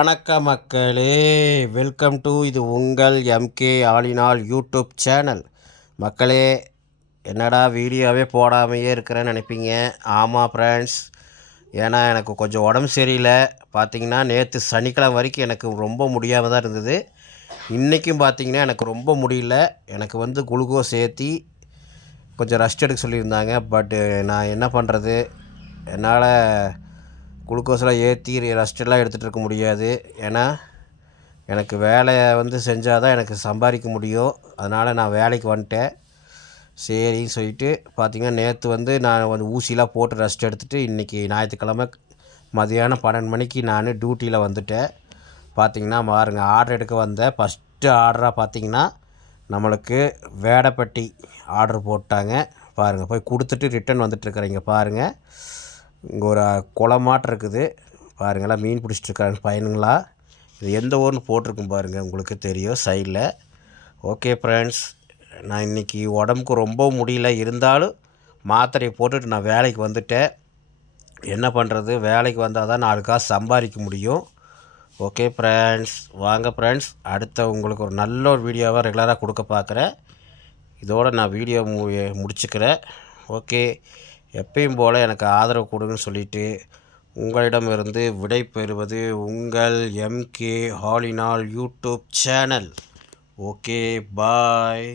வணக்கம் மக்களே, welcome to இது உங்கள் எம்கே ஆலினால் யூடியூப் சேனல். மக்களே, என்னடா வீடியோவே போடாமையே இருக்கிறேன்னு நினைப்பீங்க. ஆமாம் ஃப்ரெண்ட்ஸ், ஏன்னா எனக்கு கொஞ்சம் உடம்பு சரியில்லை. பார்த்திங்கன்னா நேற்று சனிக்கிழமை வரைக்கும் எனக்கு ரொம்ப முடியாமல் தான் இருந்தது. இன்றைக்கும் பார்த்திங்கன்னா எனக்கு ரொம்ப முடியல. எனக்கு குளுக்கோஸ் ஏற்றி கொஞ்சம் ரெஸ்ட் எடுக்க சொல்லியிருந்தாங்க. பட்டு நான் என்ன பண்ணுறது, என்னால் குளுக்கோஸ்லாம் ஏற்றி ரெஸ்ட்டெல்லாம் எடுத்துகிட்டு இருக்க முடியாது. ஏன்னா எனக்கு வேலையை செஞ்சால் தான் எனக்கு சம்பாதிக்க முடியும். அதனால் நான் வேலைக்கு வந்துட்டேன். சரின்னு சொல்லிட்டு பார்த்திங்கன்னா நேற்று நான் ஊசிலாம் போட்டு ரெஸ்ட் எடுத்துகிட்டு இன்றைக்கி ஞாயிற்றுக்கிழமை மதியானம் 12 மணிக்கு நான் டியூட்டியில் வந்துட்டேன். பார்த்திங்கன்னா பாருங்கள், ஆர்டர் எடுக்க வந்தேன். ஃபஸ்ட்டு ஆர்டராக பார்த்திங்கன்னா நம்மளுக்கு வேடப்பட்டி ஆர்டர் போட்டாங்க. பாருங்கள், போய் கொடுத்துட்டு ரிட்டன் வந்துட்டுருக்குறீங்க. பாருங்கள், இங்கே ஒரு குளமாட்டம் இருக்குது. பாருங்கள்லாம் மீன் பிடிச்சிட்ருக்காங்க பையனுங்களா. இது எந்த ஊர்னு போட்டிருக்கும் பாருங்கள், உங்களுக்கு தெரியும் சைடில். ஓகே ஃப்ரெண்ட்ஸ், நான் இன்றைக்கி உடம்புக்கு ரொம்ப முடியல, இருந்தாலும் மாத்திரையை போட்டுட்டு நான் வேலைக்கு வந்துட்டேன். என்ன பண்ணுறது, வேலைக்கு வந்தால் தான் 4 காசு சம்பாதிக்க முடியும். ஓகே ஃப்ரெண்ட்ஸ், வாங்க ஃப்ரெண்ட்ஸ், அடுத்த உங்களுக்கு ஒரு நல்ல ஒரு வீடியோவாக ரெகுலராக கொடுக்க பார்க்குறேன். இதோடு நான் வீடியோ முடிச்சுக்கிறேன். ஓகே, எப்பயும் போல் எனக்கு ஆதரவு கொடுங்கன்னு சொல்லிவிட்டு உங்களிடமிருந்து விடை பெறுவது உங்கள் எம்கே ஆலினால் யூடியூப் சேனல். ஓகே, பாய்.